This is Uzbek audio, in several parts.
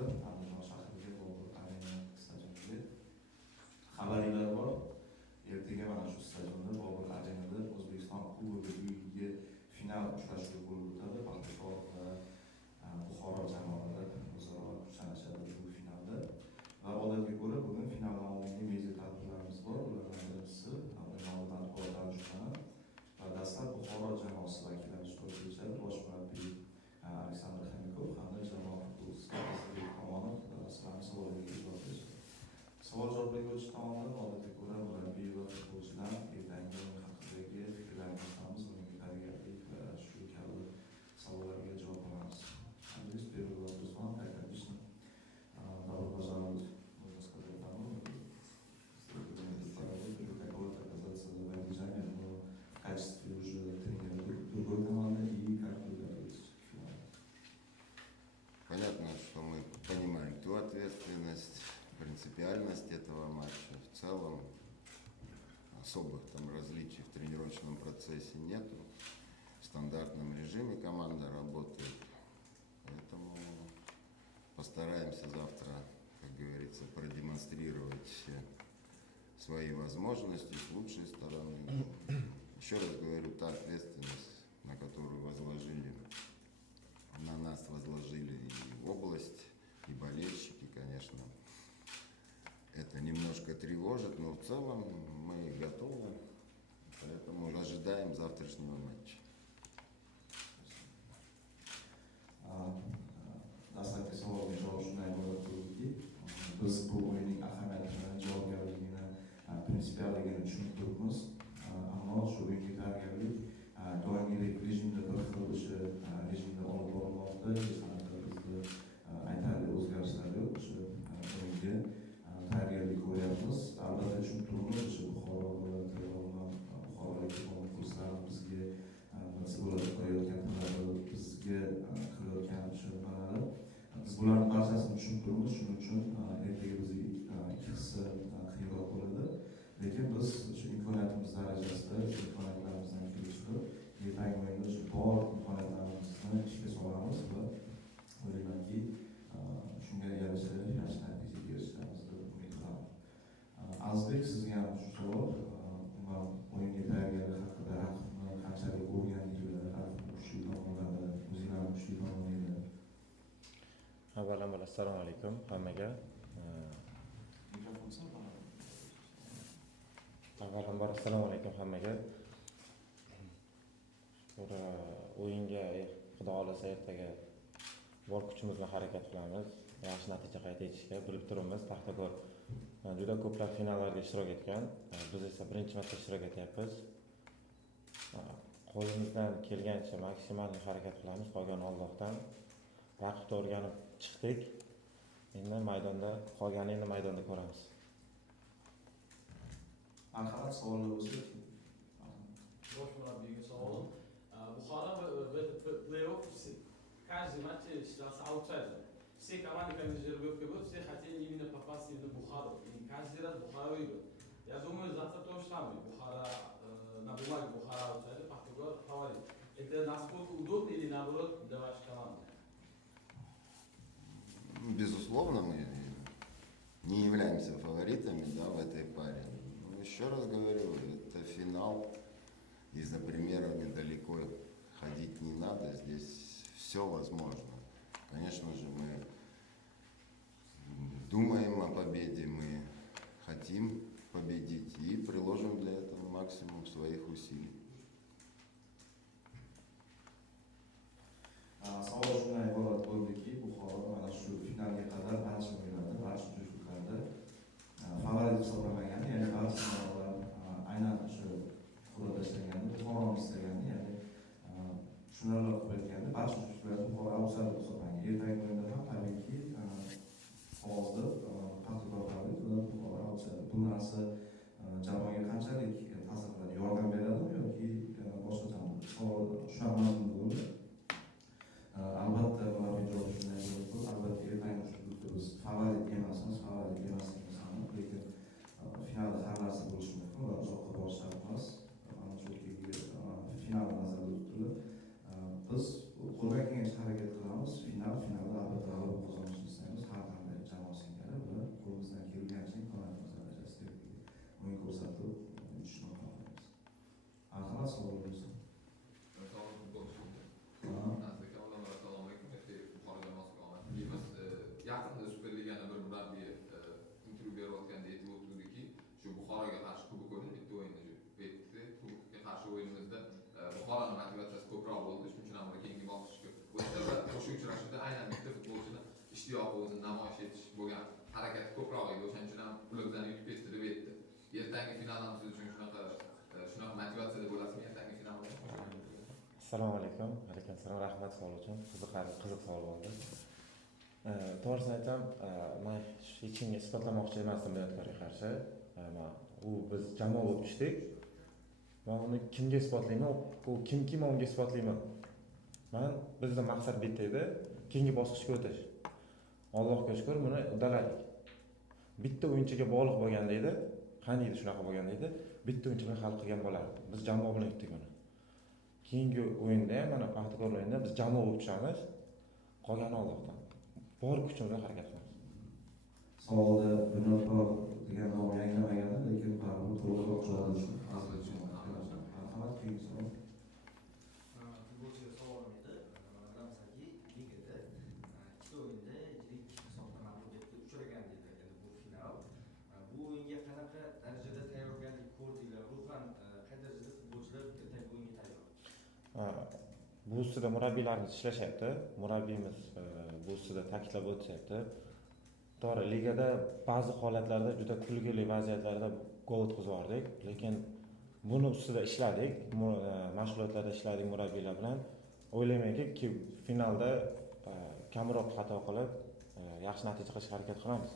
bo'ldi. Andijon shahriga Bobur Arena stadioniga. Xabarlar bor. Ertaga mana shu stadionda Bobur Arenada O'zbekiston Kubogiga final uchrashuvi bo'lib o'tadi. Paxtakor va Buxoro jamoalari o'zaro kuchanishadi bu finalda. Va odatga ko'ra bugun finaldan oldingi media tadbirlarimiz bor. Ulardan birinchisi matbuot anjumani va dastlab Buxoro jamoasi vakillari ishtirok etishadi. Bosh murabbiy Aleksandr Xomikov hamda jamoa futbolchisi tomoni sizlarning savollariga javob berishadi. Savol-javoblarga o'tish tomonidan odatga ko'ra murabbiy va futbolchilar ertangi o'yin haqidagi fikrlarini eshitamiz, uning tayyorgarlik va shu kabi savollarga javob olamiz. Andreas, первый вопрос вам, как обычно. Добро пожаловать, можно сказать, домой. Каково это оказаться в Азербайджане, но в качестве уже тренера другой команды и как вы готовитесь к финалу? Понятно, что мы понимаем ту ответственность, принципиальность этого матча. В целом особых там различий в тренировочном процессе нету. В стандартном режиме команда работает. Поэтому постараемся завтра, как говорится, продемонстрировать свои возможности с лучшей стороны. Еще раз говорю, та ответственность, на которую на нас возложили и область, и болельщики, конечно, это немножко тревожит, но в целом мы готовы, поэтому ожидаем завтрашнего матча. Dastlabki savolga javob shunday bo'ladiki, biz bu o'yinning ahamiyatini, javobgarligini, prinsipialligini tushunib turibmiz. Ammo shu o'yinga tayyorgarlik doimgidek rejimda bir xil o'sha rejimda olib borilmoqda. Hech qanaqa bizda aytarli o'zgarishlar yo'q. O'sha o'yinga tayyorgarlik ko'ryapmiz. Albatta tushunib turibmiz, o'sha Buxoro viloyati va Buxorolik muxlislarni bizga mas'uliyat qo'yayotgan talablar bizga qilayotgan o'sha nimalar. Biz bularni barchasini tushunib turibmiz. Shuning uchun ertaga bizga ikki hissa qiyinroq bo'ladi. Lekin biz shu imkoniyatimiz darajasida, shu imkoniyatlarimizdan kelishib, ertangi o'yinda shu bor imkoniyatlarimizni ishga solamiz va o'ylaymanki, shunga yarasha yaxshi natijaga erishamiz deb umid qilaman. Azizbek, sizga ham shu savol, umuman o'yinga tayyorgarlik haqida raqibni qanchalik o'rgandinglar, raqibni kuchli tomonlari, o'zinglarni kuchli tomonlaringlar. Avvalambor assalomu alaykum hammaga. Mikrofon sal Avvalambor assalomu alaykum hammaga. O'yinga xudo xolasa ertaga bor kuchimiz bilan harakat qilamiz. Yaxshi natija qayd etishga bilib turibmiz. Paxtakor juda ko'plab finallarga ishtirok etgan. Biz esa birinchi marta ishtirok etyapmiz. Qo'limizdan kelgancha maksimal harakat qilamiz. Qolgani Allohdan. Raqibni o'rganib chiqdik. Endi maydonda ko'ramiz. Marhamat, savollar bo'lsa. Bosh murabbiyga savolim. Buxoro в этот плей-офф каждый матч считался аутсайдером. Все команды, как жеребьевка будет, все хотели именно попасть именно в Бухару. И каждый раз Бухара выиграет. Я думаю, завтра то же самое. Бухара, на бумаге Бухара аутсайдер, Пахтагор фаворит. Это насколько удобно или наоборот для вашей команды? Безусловно, мы не являемся фаворитами, да, в этой паре. Но еще раз говорю, это финал. И за примерами далеко ходить не надо. Здесь все возможно. Конечно же, мы думаем о победе, мы хотим победить и приложим для этого максимум своих усилий. Savol shundan iborat bo'ldiki, Buxoro mana shu finalga qadar barcha o'yinlarda, barcha juftliklarda favorit hisoblanmagan, ya'ni barcha jamoalar aynan shu xudo tashlaganda Buxoroni istaganda, ya'ni shunaqa qilib aytganda barcha juftliklarda Buxoro outsider hisoblangan. Ertangi o'yinda ham tabiiyki ovozda Paxtakor favorit va Buxoro outsider. Bu narsa jamoaga qanchalik ta'sir qiladi, yordam beradimi yoki ishtiyoqi o'zini namoyish etish bo'lgan harakati ko'proq edi. O'shaning uchun ham ulardan yutib ketdi deb aytdi. Ertangi final ham siz uchun shunaqa motivatsiyada bo'lasizmi ertangi finalda? Assalomu alaykum. Alaykum assalom. Rahmat savol uchun. Qiziq savol bo'ldi. To'g'risini aytsam, men hech kimga isbotlamoqchi emasdim Bunyodkorga qarshi. Biz jamoa bo'lib tushdik. Men uni kimga isbotlayman, u kimki men unga isbotlayman. Bizning maqsad bitta edi, keyingi bosqichga o'tish. Allohga shukr, buni uddaladik. Bitta o'yinchiga bog'liq bo'lganda edi, qani edi shunaqa bo'lganda edi, bitta o'yinchini hal qilgan bo'lardi. Biz jamoa bilan yutdik uni. Keyingi o'yinda ham mana Paxtakor o'yinida biz jamoa bo'lib tushamiz. Qolgani Allohdan. Bor kuchimiz bilan harakat qilamiz. Savolda Bunyodkor degan nom yangramagan, lekin baribir to'g'riroq javob berishim hozir uchun. Marhamat, keyingi savol. Futbolchiga savolim edi. Ramzaki ligada ikkita o'yinda yirik hisobda mag'lubiyatga uchragan edi. Endi bu final. Bu o'yinga qanaqa darajada tayyorgarlik ko'rdinglar? Ruhan qay darajada futbolchilar ertangi o'yinga tayyor? Bu ustida murabbiylarimiz ishlashyapti. Murabbiyimiz bu ustida ta'kidlab o'tishyapti. To'g'ri, ligada ba'zi holatlarda juda kulgili vaziyatlarda gol o'tkazib yubordik, lekin buni ustida ishladik, mashg'ulotlarda ishladik murabbiylar bilan. O'ylaymanki, finalda kamroq xato qilib, yaxshi natija qilishga harakat qilamiz.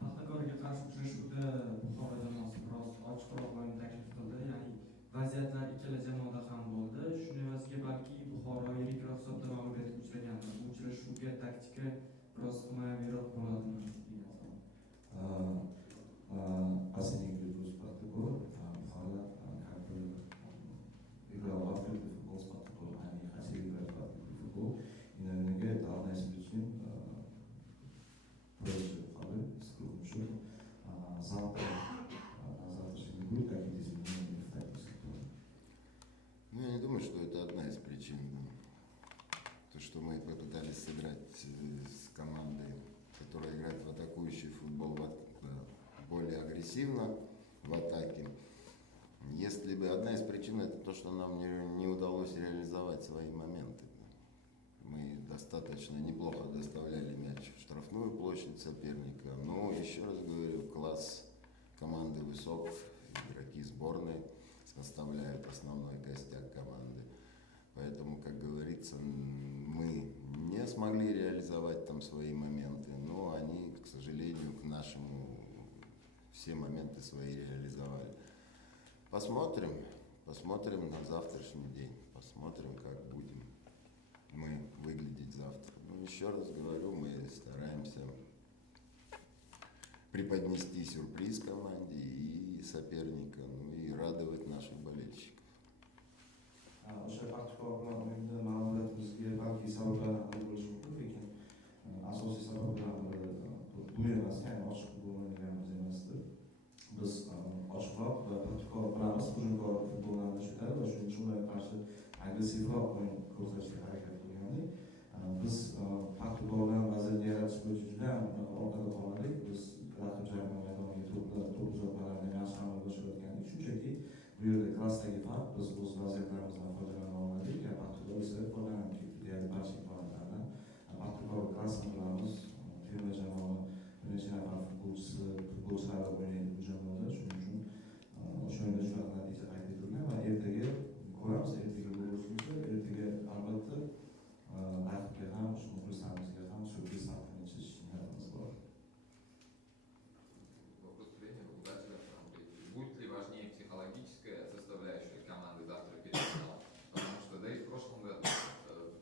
Paxtakorga qarshi uchrashuvda Buxoro jamoasi biroz ochiqroq o'yin taklif qildi. Ya'ni vaziyatlar ikkala jamoada ham bo'ldi. Shuni evaziga balki Buxoro yirikroq hisobda mag'lubiyatga uchragandi. Bu uchrashuvga taktika biroz himoyaviyroq bo'ladimi degan savol. Последний игры был Спартаков, Бухара как бы играл в открытый футбол Спартаков, они хотели играть в открытый футбол. И, наверное, это одна из причин пользы Бухары с круглым счетом. Завтра, на завтрашней игре какие-то изменения в тактическом плане. Ну, я не думаю, что это одна из причин. То, что мы попытались сыграть с командой, которая играет в атакующий футбол, более агрессивно в атаке. Если бы одна из причин, это то, что нам не удалось реализовать свои моменты. Мы достаточно неплохо доставляли мяч в штрафную площадь соперника. Но, еще раз говорю, класс команды высок, игроки сборной составляют основной костяк команды. Поэтому, как говорится, мы не смогли реализовать там свои моменты, но они, к сожалению, к нашему все моменты свои реализовали. Посмотрим на завтрашний день, посмотрим, как будем мы выглядеть завтра. Ну, еще раз говорю, мы стараемся преподнести сюрприз команде и соперника, ну и радовать наших болельщиков. O'sha Paxtakor bilan o'yinda mag'lubiyatimizga balki sabablar aniq bo'lishi mumkin, lekin asosiy sabablardan biri bu emas, ya'ni ochiq futbol o'ynaganimiz emasdi. Biz ochiqroq va Paxtakor bilamiz, hujumkor futbolni o'ynashadi va shuning uchun ularga qarshi agressivroq o'yin ko'rsatishga harakat qilgandik. Biz Paxtakor bilan vaziyat yaratish bo'yicha juda ham orqada qolmadik. Biz raqib jarima maydoniga to'p uzatmalarni yaxshi amalga oshirayotgandik. Shunchaki bu yerda klassdagi farq, biz o'z vaziyatlarimizdan foydalana olmadik, Paxtakor esa foydalanib ketdi deyarli barcha imkoniyatlardan. Paxtakor klassini bilamiz, terma jamoa bir necha nafar futbolchilari o'ynaydi bu jamoada, shuning uchun o'sha o'yinda shunaqa natija qayd etilgan va ertaga ko'ramiz, ertaga bo'lsa, ertaga albatta raqibga ham, muxlislarimizga ham syurpriz taqdim etish niyatimiz bor. Вопрос к тренеру. Удачи в этом. Будет ли важнее психологическая составляющая команды завтра перед финалом? Потому что, да и в прошлом году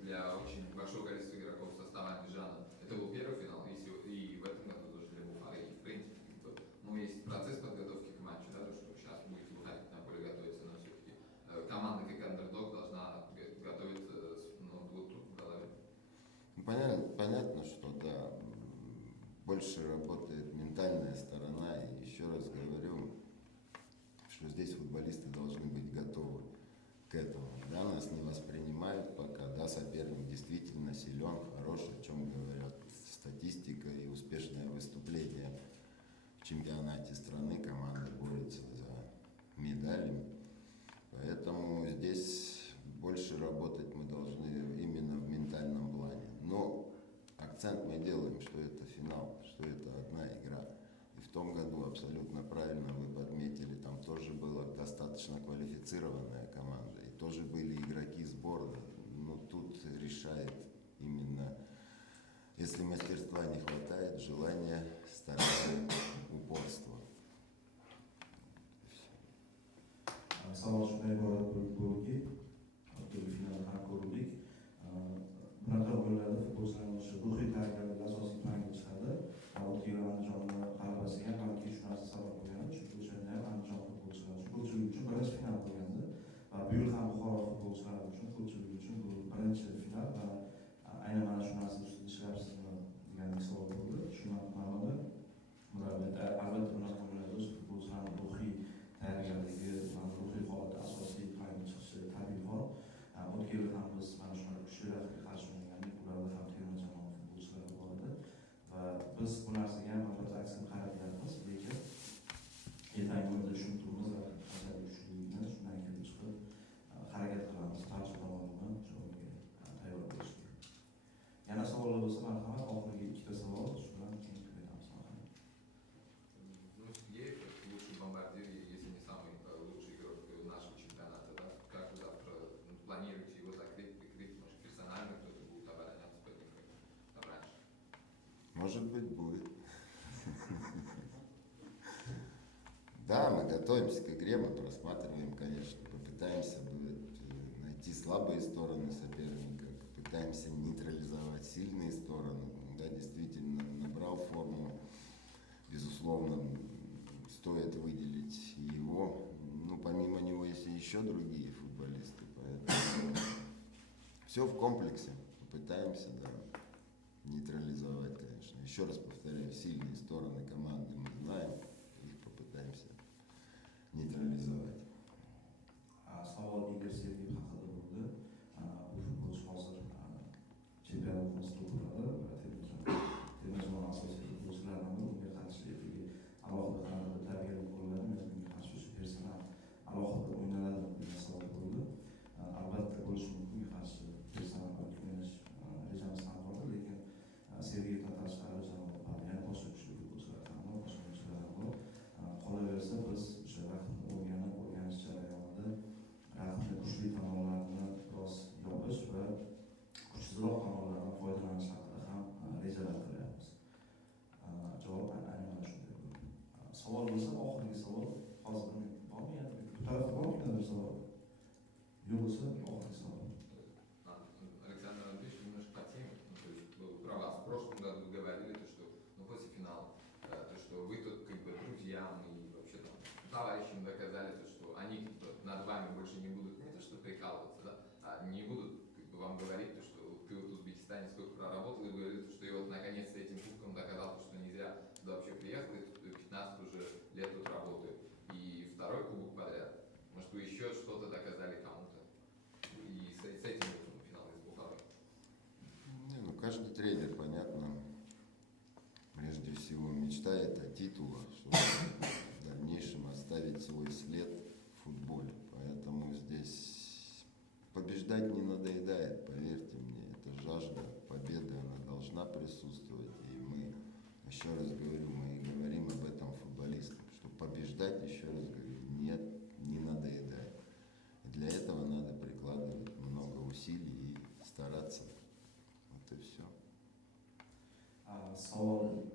для очень большого количества игроков состава Андижана это был первый финал, и в этом году тоже для Бухары, и в принципе, ну, есть процесс подготовки к матчу, да, то, что сейчас будет выходить на поле готовиться, но все-таки команда как андердог должна готовиться, ну, вот тут в голове. Понятно, что да, больше работает ментальная сторона, и еще раз говорю, что здесь футболисты должны быть готовы к этому. Да, нас не воспринимают пока, да, соперник действительно силен, хорош, о чем говорят статистика и успешное выступление в чемпионате страны, команда борется за медали. Поэтому здесь больше акцент мы делаем, что это финал, что это одна игра. И в том году абсолютно правильно вы подметили, там тоже была достаточно квалифицированная команда, и тоже были игроки сборной. Но тут решает именно, если мастерства не хватает, желание, старание, упорство. Savol shunday iborat bo'libki, finalda ham ko'rdik. Bunaqa o'yinlarda futbolchilarning o'sha ruhiy tayyorgarligi asosiy planga chiqadi. O'tgan yil Andijonni g'alabasiga ham balki shu narsa sabab bo'lgan, chunki o'shanda ham Andijon futbolchilari uchun ko'pchilik uchun birinchi final bo'lgandi. Va bu yil ham Buxoro futbolchilari uchun ko'pchilik uchun bu birinchi final va aynan mana shu narsa ustida ishlayapsizmi degan savol bo'ldi. Shu ma'noda albatta bunaqa o'yinlarda o'sha futbolchilarning ruhiy tayyorgarligi, ruhiy holati asosiy planga chiqishi tabiiy hol. O'tgan yil ham biz mana shunaqa kuchli raqibga qarshi o'ynagandik, ularda ham terma jamoa futbolchilari bor edi va biz bu narsaga ham albatta aksini qaratyapmiz, lekin ertangi o'yinda shuni turimiz va qanchalik kuchliligini shundan kelib chiqib harakat qilamiz, barcha tomonlama shu o'yinga tayyor bo'lishga. Yana savollar bo'lsa marhamat, oxirgi ikkita savol shu bilan keyin tugatamiz. Ну, Сергей, как лучший бомбардир, если не самый лучший игрок нашего чемпионата, да? Как вы завтра планируете его закрыть, прикрыть? Может, персонально кто-то будет обороняться под ним, как раньше? Может быть, будет. Да, мы готовимся к игре, мы просматриваем, конечно, попытаемся найти слабые стороны соперника, пытаемся нейтрализовать сильные стороны. Да, действительно, набрал форму, безусловно, стоит выделить его. Ну, помимо него есть и еще другие футболисты, поэтому все в комплексе. Попытаемся, да, нейтрализовать, конечно. Еще раз повторяю, сильные стороны команды мы знаем, их попытаемся нейтрализовать. Savol Igor Sergeyev haqida bo'ldi. Bu futbolchi hozir chempionatimizda o'tiradi va terma jamoa asosiy futbolchilaridan biri. Unga qarshi ertaga alohida qanday tarbiyalab qo'yiladi, unga qarshi shu personal alohida o'ynaladi degan savol bo'ldi. Albatta bo'lishi mumkin, qarshi personal o'ynash rejamiz ham bor, lekin Sergeyevdan tashqari yana boshqa kuchli futbolchilar ham bor, boshqa o'yinchilar ham bor. Qolaversa biz o'sha raqibni o'rganish jarayonida raqibni kuchli tomonlarini biroz yopish va kuchsizroq tomonlaridan foydalanish haqida ham rejalar qilyapmiz. Javob aynan mana shunday bo'ldi. Savol bo'lsa, oxirgi savol hozir bormi? Bu tarafda bormi kimdadir savol? Yo'q bo'lsa, oxirgi savol. Александр Анатольевич, немножко по теме. Ну, то есть про вас. В прошлом году вы говорили, то, что после финала, то, что вы тут как бы друзьям и вообще там товарищам доказали, то, что они над вами больше не будут не то что прикалываться, да, а не будут как бы, вам говорить, то, что ты вот в Узбекистане сколько проработал, и говорили, то, что я вот наконец-то этим кубком доказал, то, что не зря туда вообще приехал, и 15 уже лет тут работаю. И второй кубок подряд. Может, вы еще что-то доказали кому-то? И с этим финал из Бухары. Не, ну, каждый тренер, понятно, прежде всего мечтает о титулах, чтобы в дальнейшем оставить свой след в футболе. Поэтому здесь побеждать не надоедает, поверьте мне. Это жажда победы, она должна присутствовать. И мы, еще раз говорю, мы говорим об этом футболистам, что побеждать, еще раз говорю, нет, не надоедает. И для этого надо прикладывать много усилий и стараться. Вот и все. Savol